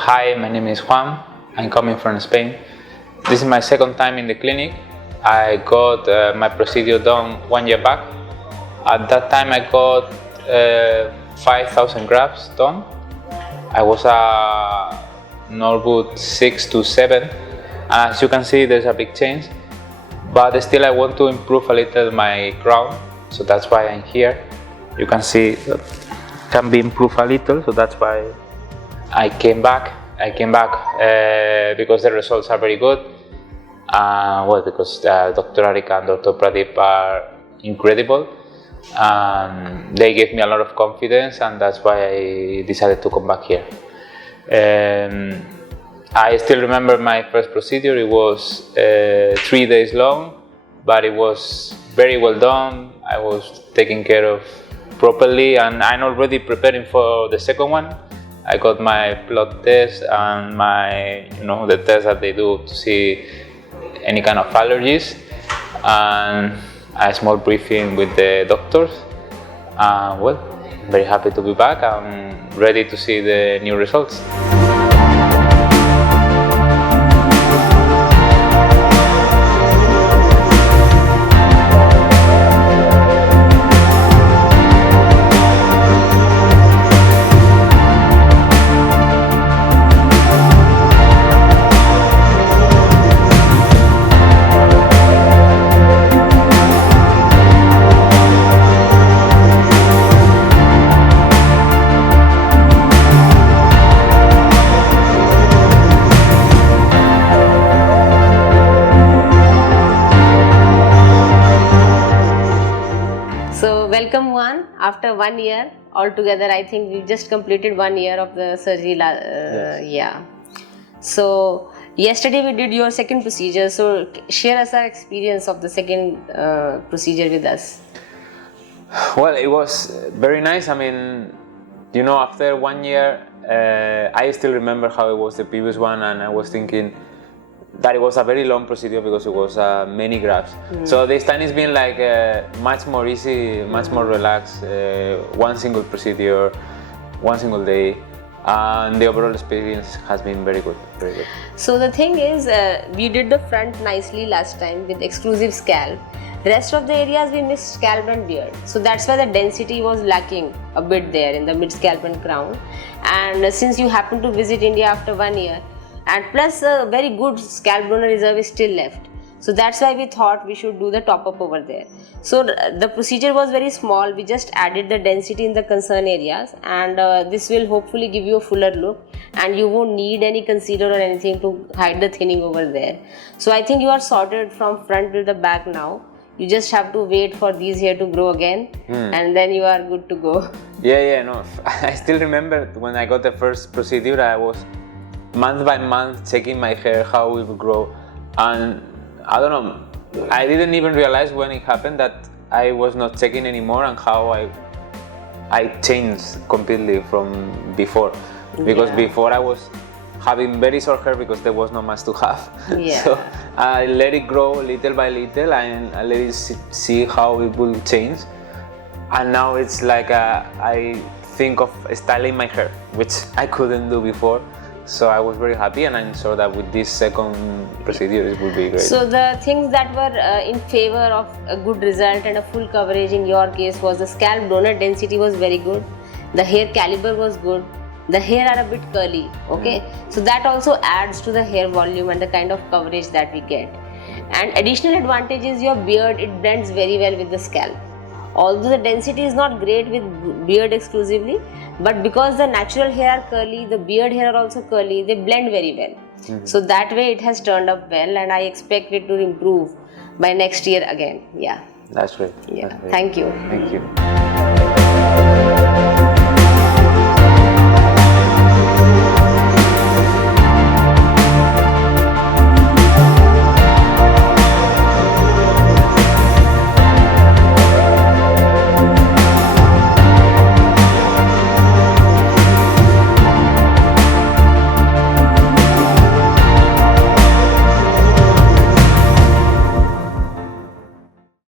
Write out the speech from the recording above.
Hi, my name is Juan. I'm coming from Spain. This is my second time in the clinic. I got my procedure done 1 year back. At that time, I got 5,000 grafts done. I was a Norwood 6 to 7. And as you can see, there's a big change. But still, I want to improve a little my crown, so that's why I'm here. You can see it can be improved a little, so that's why I came back because the results are very good. Because Dr. Arika and Dr. Pradeep are incredible. They gave me a lot of confidence, and that's why I decided to come back here. I still remember my first procedure. It was 3 days long, but it was very well done. I was taken care of properly, and I'm already preparing for the second one. I got my blood test and the test that they do to see any kind of allergies, and a small briefing with the doctors. I'm very happy to be back. I'm ready to see the new results. Welcome Juan. After 1 year altogether, I think we just completed 1 year of the surgery. Yes. Yeah. So yesterday we did your second procedure. So share us our experience of the second procedure with us. Well, it was very nice. I mean, after 1 year, I still remember how it was the previous one, and I was thinking that it was a very long procedure because it was many grafts. So this time it's been like much more easy, much more relaxed. One single procedure, one single day, and the overall experience has been very good, very good. So the thing is, we did the front nicely last time with exclusive scalp. Rest of the areas we missed scalp and beard. So that's why the density was lacking a bit there in the mid scalp and crown. And since you happened to visit India after 1 year, and plus a very good scalp donor reserve is still left. So that's why we thought we should do the top up over there. So the procedure was very small. We just added the density in the concern areas, and this will hopefully give you a fuller look, and you won't need any concealer or anything to hide the thinning over there. So I think you are sorted from front to the back now. You just have to wait for these hair to grow again, and then you are good to go. No. I still remember when I got the first procedure, I was month by month checking my hair, how it would grow, and I don't know, I didn't even realize when it happened that I was not checking anymore, and how I changed completely from before, because before I was having very short hair because there was not much to have. So I let it grow little by little, and I let it see how it will change, and now it's like I think of styling my hair, which I couldn't do before. So I was very happy, and I'm sure that with this second procedure it will be great. So the things that were in favor of a good result and a full coverage in your case was the scalp donor density was very good, the hair caliber was good, the hair are a bit curly, okay? So that also adds to the hair volume and the kind of coverage that we get. And additional advantage is your beard, it blends very well with the scalp. Although the density is not great with beard exclusively, but because the natural hair are curly, the beard hair are also curly, they blend very well. So that way it has turned up well, and I expect it to improve by next year again. Yeah. That's great. Yeah. That's great. Thank you. Thank you.